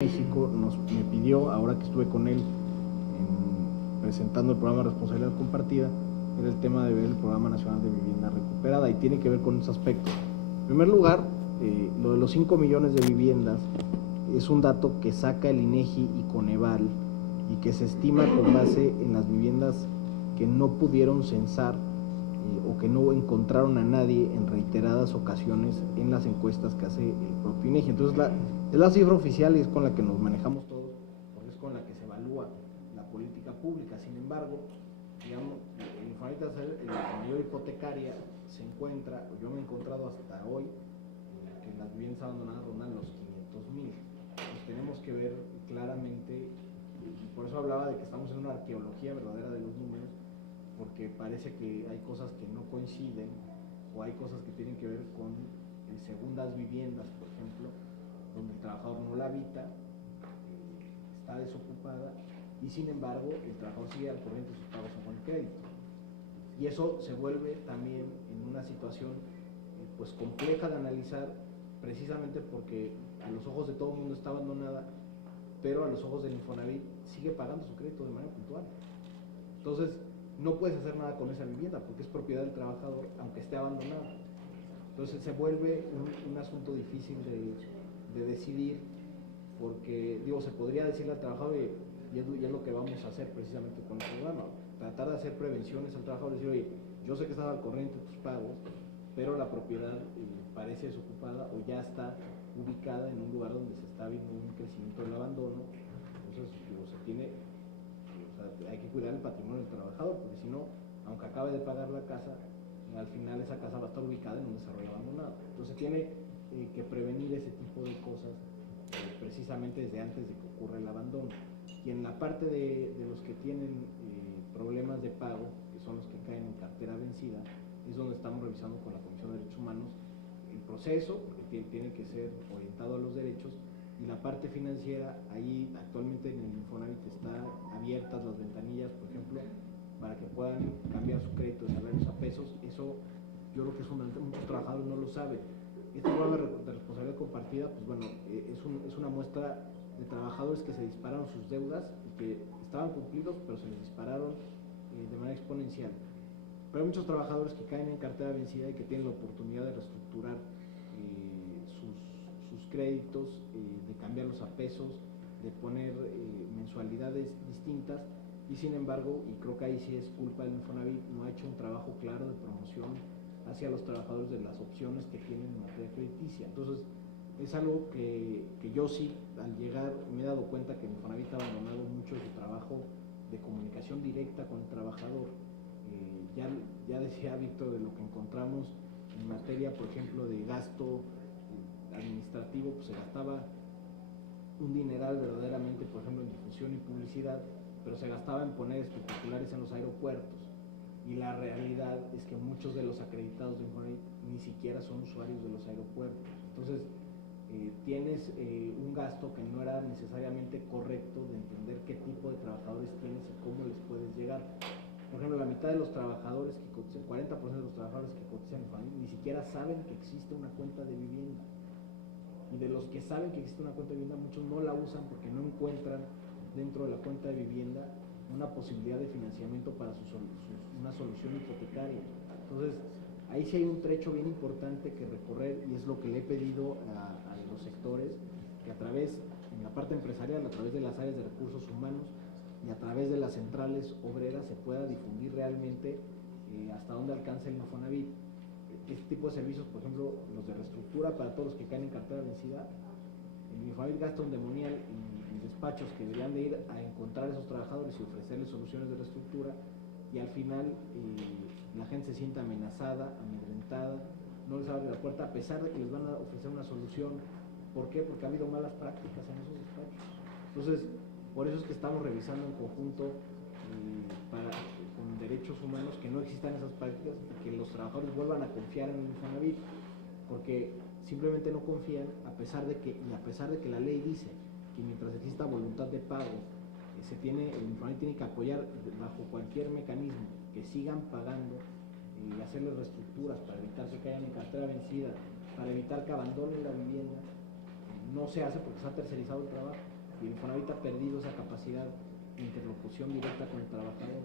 México me pidió, ahora que estuve con él presentando el programa de Responsabilidad Compartida, era el tema de ver el Programa Nacional de Vivienda Recuperada, y tiene que ver con ese aspecto. En primer lugar, lo de los 5 millones de viviendas es un dato que saca el INEGI y Coneval, y que se estima con base en las viviendas que no pudieron censar o que no encontraron a nadie en reiteradas ocasiones en las encuestas que hace el propio INEGI. Entonces es la cifra oficial y es con la que nos manejamos todos, porque es con la que se evalúa la política pública. Sin embargo, digamos, el Infonavit, al ser la mayor hipotecaria, se encuentra, o yo me he encontrado hasta hoy, que las viviendas abandonadas rondan los 500,000. Entonces tenemos que ver claramente, y por eso hablaba de que estamos en una arqueología verdadera de los números, porque parece que hay cosas que no coinciden, o hay cosas que tienen que ver con segundas viviendas, por ejemplo, donde el trabajador no la habita, está desocupada, y sin embargo el trabajador sigue al corriente de sus pagos con el crédito. Y eso se vuelve también en una situación pues compleja de analizar, precisamente porque a los ojos de todo el mundo está abandonada, pero a los ojos del Infonavit sigue pagando su crédito de manera puntual. Entonces no puedes hacer nada con esa vivienda porque es propiedad del trabajador, aunque esté abandonada. Entonces se vuelve un asunto difícil de decidir, porque digo, se podría decirle al trabajador, y es lo que vamos a hacer precisamente con el programa, tratar de hacer prevenciones al trabajador, decir, oye, yo sé que estás al corriente de tus pagos, pero la propiedad parece desocupada o ya está ubicada en un lugar donde se está viendo un crecimiento del abandono. Entonces digo, hay que cuidar el patrimonio del trabajador, porque si no, aunque acabe de pagar la casa, al final esa casa va a estar ubicada en un desarrollo abandonado. Entonces tiene que prevenir ese tipo de cosas precisamente desde antes de que ocurra el abandono. Y en la parte de los que tienen problemas de pago, que son los que caen en cartera vencida, es donde estamos revisando con la Comisión de Derechos Humanos el proceso, porque tiene que ser orientado a los derechos, y la parte financiera. Ahí actualmente en el Infonavit están abiertas las ventanillas, por ejemplo, para que puedan cambiar su crédito de salarios a pesos. Eso yo creo que es fundamental, muchos trabajadores no lo saben. Este programa de responsabilidad compartida, pues bueno, es una muestra de trabajadores que se dispararon sus deudas y que estaban cumplidos, pero se les dispararon de manera exponencial. Pero hay muchos trabajadores que caen en cartera vencida y que tienen la oportunidad de reestructurar sus créditos, de cambiarlos a pesos, de poner mensualidades distintas, y sin embargo, y creo que ahí sí es culpa del Infonavit, no ha hecho un trabajo claro de promoción hacia los trabajadores de las opciones que tienen en materia crediticia. Entonces es algo que yo sí, al llegar, me he dado cuenta que el Infonavit ha abandonado mucho su trabajo de comunicación directa con el trabajador. Ya decía Víctor de lo que encontramos en materia, por ejemplo, de gasto administrativo, pues se gastaba un dineral verdaderamente, por ejemplo, en difusión y publicidad, pero se gastaba en poner espectaculares en los aeropuertos, y la realidad es que muchos de los acreditados de Infonavit ni siquiera son usuarios de los aeropuertos. Entonces tienes un gasto que no era necesariamente correcto de entender qué tipo de trabajadores tienes y cómo les puedes llegar. Por ejemplo, la mitad de los trabajadores que cotizan, 40% de los trabajadores que cotizan en Infonavit ni siquiera saben que existe una cuenta de vivienda. Y de los que saben que existe una cuenta de vivienda, muchos no la usan porque no encuentran dentro de la cuenta de vivienda una posibilidad de financiamiento para una solución hipotecaria. Entonces, ahí sí hay un trecho bien importante que recorrer, y es lo que le he pedido a los sectores, que a través, en la parte empresarial, a través de las áreas de recursos humanos y a través de las centrales obreras, se pueda difundir realmente hasta dónde alcanza el Infonavit. Este tipo de servicios, por ejemplo, los de reestructura para todos los que caen en cartera vencida, el Infonavit gasta un demonial en despachos que deberían de ir a encontrar a esos trabajadores y ofrecerles soluciones de reestructura, y al final la gente se siente amenazada, amedrentada, no les abre la puerta a pesar de que les van a ofrecer una solución. ¿Por qué? Porque ha habido malas prácticas en esos despachos. Entonces, por eso es que estamos revisando en conjunto con derechos humanos, que no existan esas prácticas y que los trabajadores vuelvan a confiar en el Infonavit, porque simplemente no confían, a pesar de que la ley dice que mientras exista voluntad de pago, el Infonavit tiene que apoyar bajo cualquier mecanismo que sigan pagando y hacerles reestructuras para evitar que caigan en cartera vencida, para evitar que abandonen la vivienda. no se hace porque se ha tercerizado el trabajo y el Infonavit ha perdido esa capacidad de interlocución directa con el trabajador.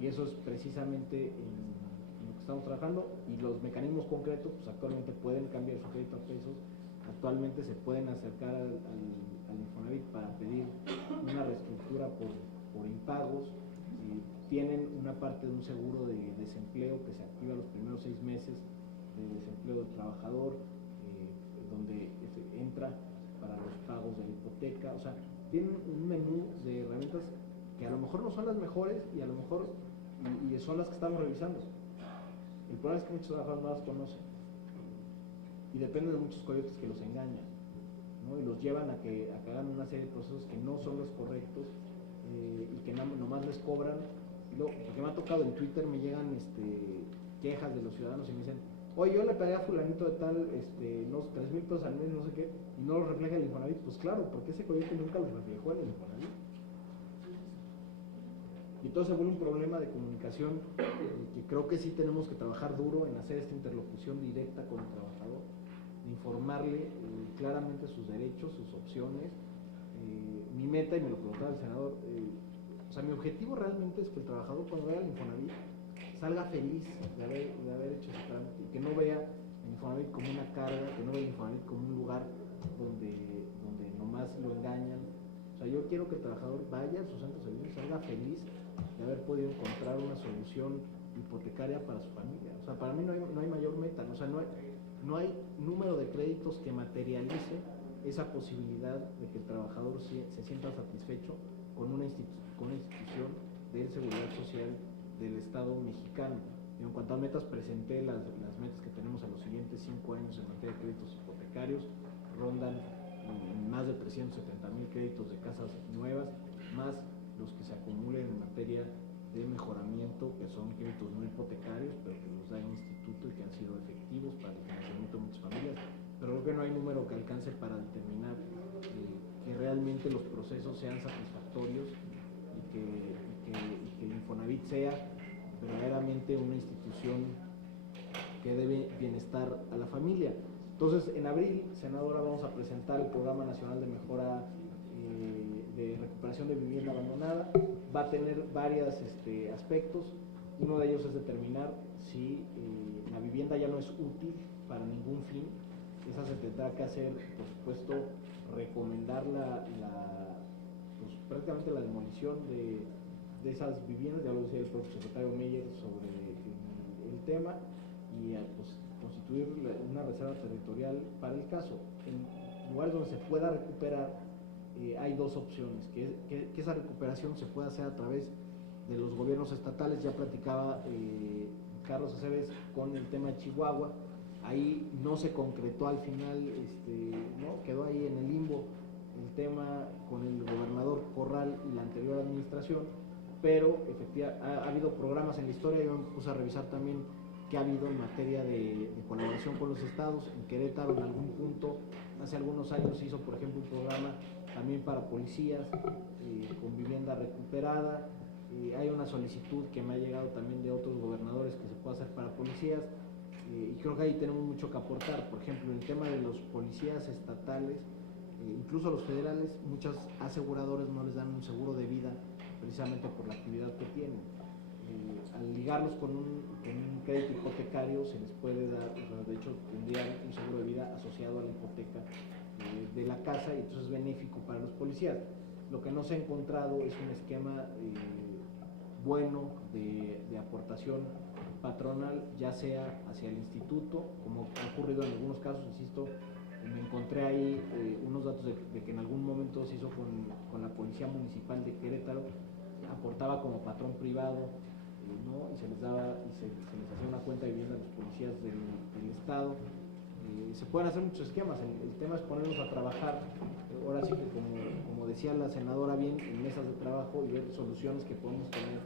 Y eso es precisamente en lo que estamos trabajando, y los mecanismos concretos, pues actualmente pueden cambiar su crédito a pesos, actualmente se pueden acercar al Infonavit para pedir una reestructura por impagos, tienen una parte de un seguro de desempleo que se activa los primeros 6 meses de desempleo del trabajador, donde entra para los pagos de la hipoteca. O sea, tienen un menú de herramientas que a lo mejor no son las mejores y a lo mejor y son las que estamos revisando. El problema es que muchos trabajadores no las conocen y dependen de muchos coyotes que los engañan, ¿no? Y los llevan a que hagan una serie de procesos que no son los correctos, y que nomás les cobran. Porque me ha tocado en Twitter, me llegan quejas de los ciudadanos y me dicen: oye, yo le pagué a fulanito de tal no, 3,000 pesos al mes, no sé qué, y no lo refleja el Infonavit. Pues claro, porque ese coyote nunca los reflejó en el Infonavit. Y entonces se vuelve un problema de comunicación, que creo que sí tenemos que trabajar duro en hacer esta interlocución directa con el trabajador, de informarle claramente sus derechos, sus opciones. Mi meta, y me lo preguntaba el senador, o sea, mi objetivo realmente es que el trabajador, cuando vea el Infonavit, salga feliz de haber hecho ese trámite, y que no vea el Infonavit como una carga, que no vea el Infonavit como un lugar donde nomás lo engañan. O sea, yo quiero que el trabajador vaya a su centro de servicio y salga feliz de haber podido encontrar una solución hipotecaria para su familia. O sea, para mí no hay mayor meta, ¿no? O sea, no hay número de créditos que materialice esa posibilidad de que el trabajador se sienta satisfecho con una institución de seguridad social del Estado mexicano. Y en cuanto a metas, presenté las metas que tenemos en los siguientes 5 años en materia de créditos hipotecarios. Rondan en más de 370,000 créditos de casas nuevas, más los que se acumulen en materia de mejoramiento, que son créditos no hipotecarios, pero que los da el instituto y que han sido efectivos para el financiamiento de muchas familias. Pero creo que no hay número que alcance para determinar que realmente los procesos sean satisfactorios y que el Infonavit sea verdaderamente una institución que debe bienestar a la familia. Entonces, en abril, senadora, vamos a presentar el Programa Nacional de Mejora de Recuperación de Vivienda Abandonada. Va a tener varios aspectos. Uno de ellos es determinar si la vivienda ya no es útil para ningún fin. Esa se tendrá que hacer, por supuesto, recomendar pues, prácticamente la demolición de esas viviendas. Ya lo decía el propio secretario Meyer sobre el tema, y pues constituir una reserva territorial para el caso. En lugares donde se pueda recuperar, hay dos opciones: que esa recuperación se pueda hacer a través de los gobiernos estatales. Ya platicaba Carlos Aceves con el tema de Chihuahua, ahí no se concretó al final, ¿no? Quedó ahí en el limbo el tema con el gobernador Corral y la anterior administración, pero efectivamente ha habido programas en la historia. Yo me puse a revisar también que ha habido en materia de colaboración con los estados. En Querétaro, en algún punto, hace algunos años, se hizo, por ejemplo, un programa también para policías con vivienda recuperada. Hay una solicitud que me ha llegado también de otros gobernadores que se puede hacer para policías, y creo que ahí tenemos mucho que aportar. Por ejemplo, en el tema de los policías estatales, incluso los federales, muchas aseguradoras no les dan un seguro de vida precisamente por la actividad que tienen. Al ligarlos con un crédito hipotecario, se les puede dar, de hecho tendrían un seguro de vida asociado a la hipoteca de la casa, y entonces es benéfico para los policías. Lo que no se ha encontrado es un esquema bueno de aportación patronal, ya sea hacia el instituto, como ha ocurrido en algunos casos. Insisto, me encontré ahí unos datos de que en algún momento se hizo con la Policía Municipal de Querétaro, aportaba como patrón privado, ¿no? Y se les daba y se les hacía una cuenta de vivienda a los policías del estado. Se pueden hacer muchos esquemas. El tema es ponernos a trabajar, ahora sí que como decía la senadora bien, en mesas de trabajo, y ver soluciones que podemos tener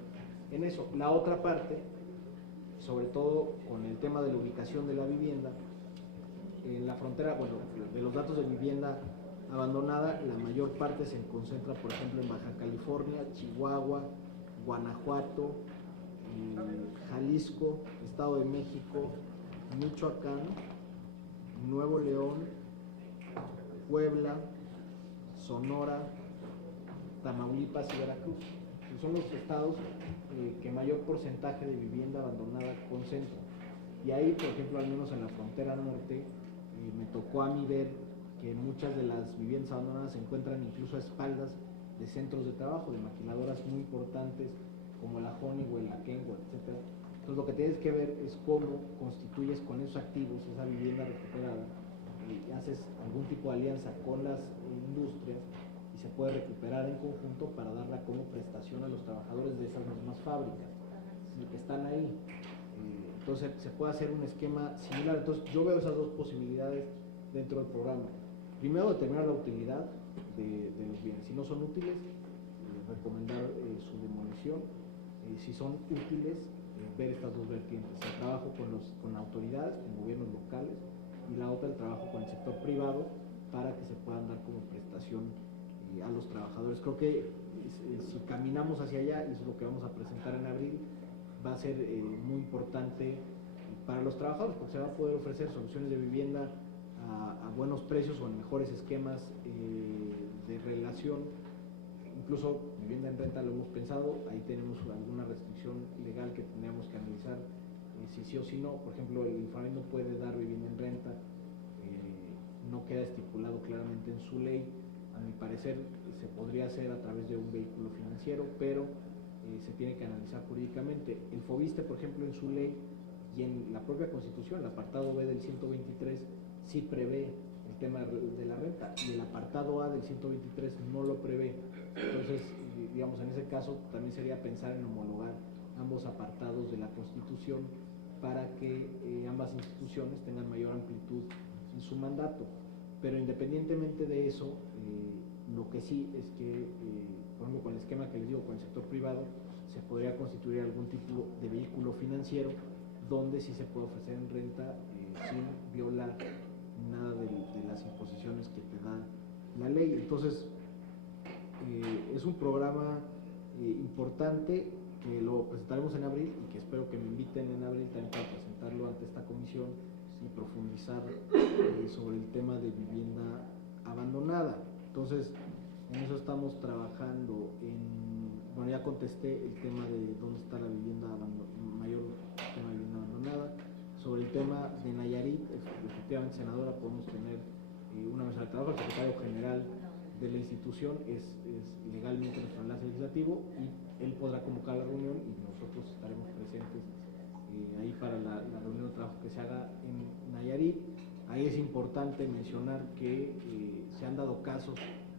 en eso. La otra parte, sobre todo con el tema de la ubicación de la vivienda en la frontera, bueno, de los datos de vivienda abandonada, la mayor parte se concentra, por ejemplo, en Baja California, Chihuahua, Guanajuato, Jalisco, Estado de México, Michoacán, Nuevo León, Puebla, Sonora, Tamaulipas y Veracruz. Son los estados que mayor porcentaje de vivienda abandonada concentran. Y ahí, por ejemplo, al menos en la frontera norte, me tocó a mí ver que muchas de las viviendas abandonadas se encuentran incluso a espaldas de centros de trabajo, de maquiladoras muy importantes como la Honeywell, la Kenworth, etc. Entonces lo que tienes que ver es cómo constituyes con esos activos esa vivienda recuperada y haces algún tipo de alianza con las industrias y se puede recuperar en conjunto para darla como prestación a los trabajadores de esas mismas fábricas que están ahí. Entonces se puede hacer un esquema similar. Entonces yo veo esas dos posibilidades dentro del programa. Primero, determinar la utilidad de los bienes. Si no son útiles, recomendar su demolición. Si son útiles, ver estas dos vertientes. El trabajo con autoridades, con gobiernos locales, y la otra, el trabajo con el sector privado para que se puedan dar como prestación a los trabajadores. Creo que si caminamos hacia allá, y eso es lo que vamos a presentar en abril, va a ser muy importante para los trabajadores, porque se va a poder ofrecer soluciones de vivienda a buenos precios o en mejores esquemas de relación. Incluso vivienda en renta lo hemos pensado, ahí tenemos alguna restricción legal que tendríamos que analizar si sí o si no. Por ejemplo, el Infonavit no puede dar vivienda en renta, no queda estipulado claramente en su ley. A mi parecer se podría hacer a través de un vehículo financiero, pero se tiene que analizar jurídicamente. El FOBISTE, por ejemplo, en su ley y en la propia Constitución, el apartado B del 123 sí prevé el tema de la renta, y el apartado A del 123 no lo prevé. Entonces, digamos, en ese caso también sería pensar en homologar ambos apartados de la Constitución para que ambas instituciones tengan mayor amplitud en su mandato. Pero independientemente de eso, lo que sí es que, por ejemplo, con el esquema que les digo, con el sector privado, se podría constituir algún tipo de vehículo financiero donde sí se puede ofrecer en renta sin violar nada de las imposiciones que te da la ley. Entonces, es un programa importante que lo presentaremos en abril y que espero que me inviten en abril también para presentarlo ante esta comisión y profundizar sobre el tema de vivienda abandonada. Entonces, en eso estamos trabajando. Bueno, ya contesté el tema de dónde está la vivienda mayor tema de vivienda abandonada. Sobre el tema de Nayarit, efectivamente, senadora, podemos tener una mesa de trabajo. El secretario general de la institución es legalmente nuestro enlace legislativo y él podrá convocar la reunión y nosotros estaremos presentes ahí para la reunión de trabajo que se haga en Nayarit. Ahí es importante mencionar que se han dado casos,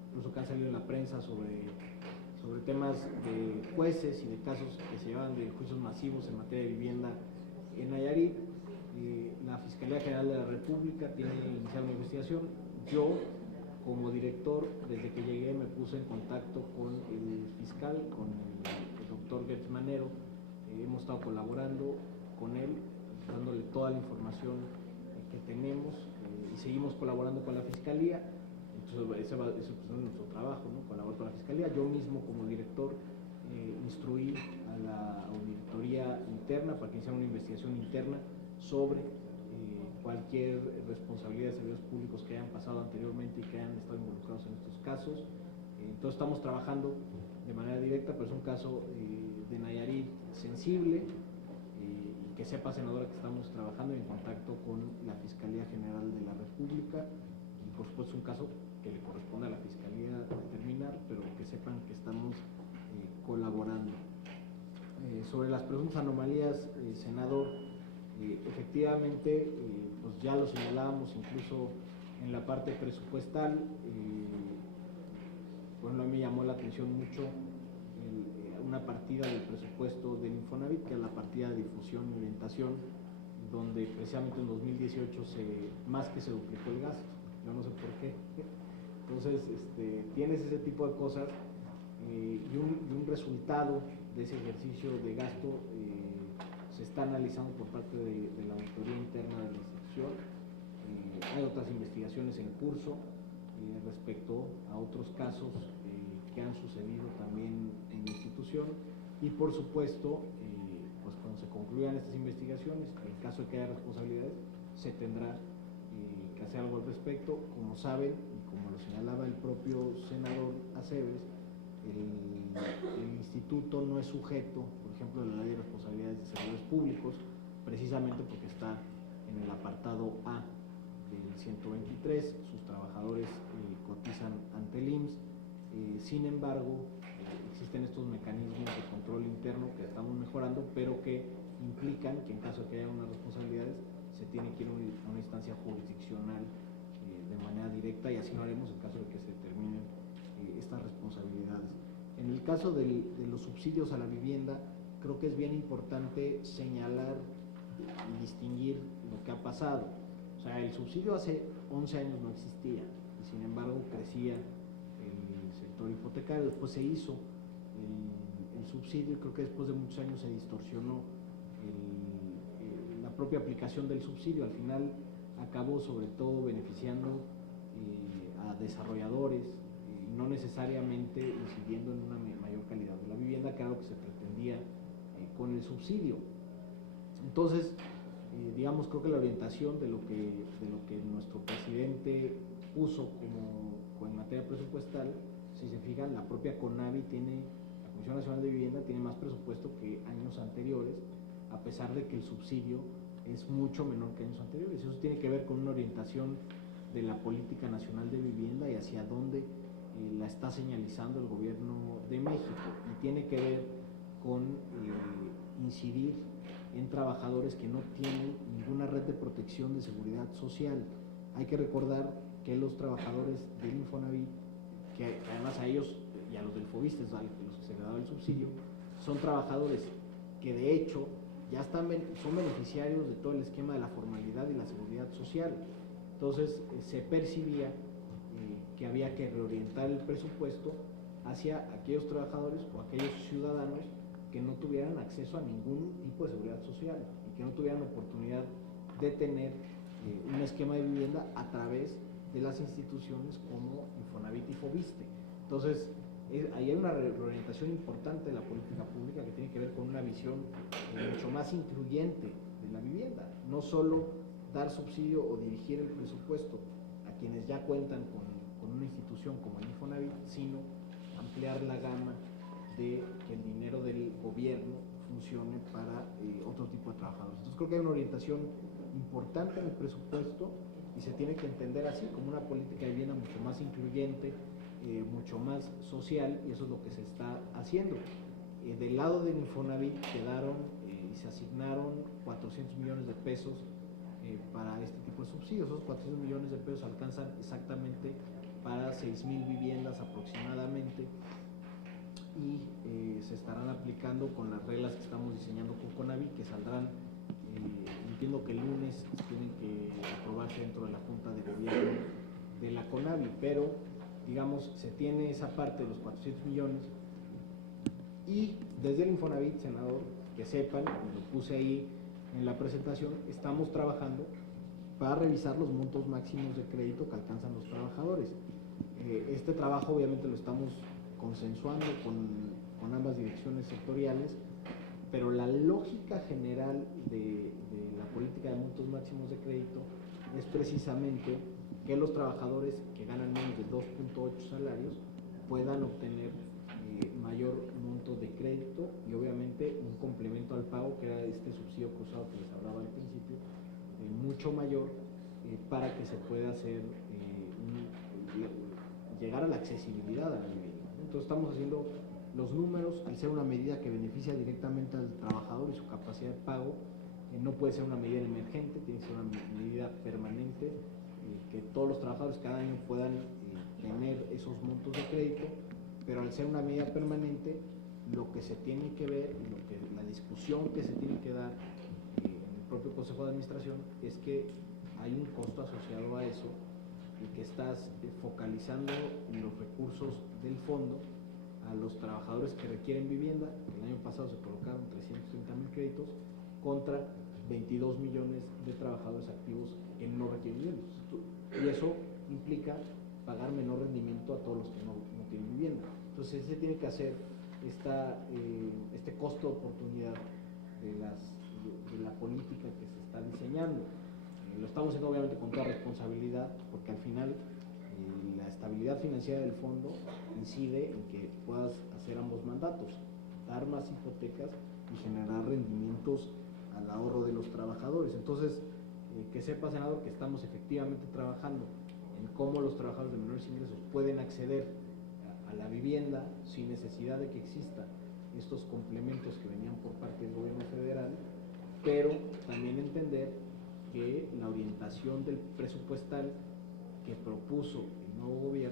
incluso que han salido en la prensa sobre temas de jueces y de casos que se llevan de juicios masivos en materia de vivienda en Nayarit. La Fiscalía General de la República tiene iniciado una investigación. Yo, como director, desde que llegué me puse en contacto con el fiscal, con el doctor Gertz Manero. Hemos estado colaborando con él, dándole toda la información que tenemos y seguimos colaborando con la Fiscalía. Entonces ese es nuestro trabajo, ¿no? Colaborar con la Fiscalía. Yo mismo, como director, instruí a la auditoría interna para que hiciera una investigación interna sobre cualquier responsabilidad de servidores públicos que hayan pasado anteriormente y que hayan estado involucrados en estos casos. Entonces estamos trabajando de manera directa, pero es un caso de Nayarit sensible, y que sepa, senadora, que estamos trabajando en contacto con la Fiscalía General de la República, y por supuesto es un caso que le corresponde a la Fiscalía determinar, pero que sepan que estamos colaborando. Sobre las presuntas anomalías, senador, efectivamente, pues ya lo señalábamos incluso en la parte presupuestal. Bueno, a mí me llamó la atención mucho una partida del presupuesto del Infonavit, que es la partida de difusión y orientación, donde precisamente en 2018 más que se duplicó el gasto. Yo no sé por qué. Entonces, tienes ese tipo de cosas y un resultado de ese ejercicio de gasto se está analizando por parte de la auditoría interna de la institución. Hay otras investigaciones en curso respecto a otros casos que han sucedido también en la institución, y por supuesto, pues cuando se concluyan estas investigaciones, en el caso de que haya responsabilidades, se tendrá que hacer algo al respecto. Como saben, y como lo señalaba el propio senador Aceves, el instituto no es sujeto, por ejemplo, de la ley de responsabilidades de servidores públicos, precisamente porque está en el apartado A del 123, sus trabajadores cotizan ante el IMSS. Sin embargo, existen estos mecanismos de control interno que estamos mejorando, pero que implican que en caso de que haya unas responsabilidades, se tiene que ir a una instancia jurisdiccional de manera directa, y así lo haremos en caso de que se determinen estas responsabilidades. En el caso de los subsidios a la vivienda, creo que es bien importante señalar y distinguir lo que ha pasado. O sea, el subsidio hace 11 años no existía, y sin embargo crecía el sector hipotecario. Después se hizo el subsidio, y creo que después de muchos años se distorsionó la propia aplicación del subsidio. Al final acabó sobre todo beneficiando a desarrolladores, y no necesariamente incidiendo en una mayor calidad de la vivienda, que era lo que se pretendía con el subsidio. Entonces, digamos, creo que la orientación de lo que nuestro presidente puso como en materia presupuestal, si se fijan, la propia CONAVI tiene, la Comisión Nacional de Vivienda tiene más presupuesto que años anteriores, a pesar de que el subsidio es mucho menor que años anteriores. Eso tiene que ver con una orientación de la política nacional de vivienda y hacia dónde la está señalizando el gobierno de México, y tiene que ver con incidir en trabajadores que no tienen ninguna red de protección de seguridad social. Hay que recordar que los trabajadores del Infonavit, que además a ellos y a los del Fobiste, a los que se le daba el subsidio, son trabajadores que de hecho ya son beneficiarios de todo el esquema de la formalidad y la seguridad social. Entonces se percibía que había que reorientar el presupuesto hacia aquellos trabajadores o aquellos ciudadanos que no tuvieran acceso a ningún tipo de seguridad social y que no tuvieran oportunidad de tener un esquema de vivienda a través de las instituciones como Infonavit y Fobiste. Entonces, ahí hay una reorientación importante de la política pública que tiene que ver con una visión mucho más incluyente de la vivienda, no solo dar subsidio o dirigir el presupuesto a quienes ya cuentan con una institución como el Infonavit, sino ampliar la gama de que el dinero del gobierno funcione para otro tipo de trabajadores. Entonces creo que hay una orientación importante en el presupuesto y se tiene que entender así, como una política de vivienda mucho más incluyente, mucho más social, y eso es lo que se está haciendo. Del lado del Infonavit quedaron y se asignaron 400 millones de pesos para este tipo de subsidios. Esos 400 millones de pesos alcanzan exactamente para 6,000 viviendas aproximadamente, y se estarán aplicando con las reglas que estamos diseñando con CONAVI, que saldrán, entiendo que el lunes tienen que aprobarse dentro de la Junta de Gobierno de la CONAVI, pero digamos, se tiene esa parte de los 400 millones, y desde el Infonavit, senador, que sepan, lo puse ahí en la presentación, estamos trabajando para revisar los montos máximos de crédito que alcanzan los trabajadores. Este trabajo obviamente lo estamos consensuando con ambas direcciones sectoriales, pero la lógica general de la política de montos máximos de crédito es precisamente que los trabajadores que ganan menos de 2.8 salarios puedan obtener mayor monto de crédito y obviamente un complemento al pago, que era este subsidio cruzado que les hablaba al principio, mucho mayor, para que se pueda hacer llegar a la accesibilidad a la vivienda. Entonces estamos haciendo los números. Al ser una medida que beneficia directamente al trabajador y su capacidad de pago, no puede ser una medida emergente, tiene que ser una medida permanente, que todos los trabajadores cada año puedan tener esos montos de crédito, pero al ser una medida permanente, lo que se tiene que ver y la discusión que se tiene que dar en el propio Consejo de Administración es que hay un costo asociado a eso, y que estás focalizando los recursos del fondo a los trabajadores que requieren vivienda. El año pasado se colocaron 330,000 créditos contra 22 millones de trabajadores activos que no requieren vivienda, y eso implica pagar menor rendimiento a todos los que no tienen vivienda. Entonces se tiene que hacer este costo de oportunidad de la política que se está diseñando. Lo estamos haciendo obviamente con toda responsabilidad, porque al final la estabilidad financiera del fondo incide en que puedas hacer ambos mandatos, dar más hipotecas y generar rendimientos al ahorro de los trabajadores. Entonces, que sepa, senador, que estamos efectivamente trabajando en cómo los trabajadores de menores ingresos pueden acceder a la vivienda sin necesidad de que existan estos complementos que venían por parte del gobierno federal, pero también entender que la orientación del presupuestal que propuso el nuevo gobierno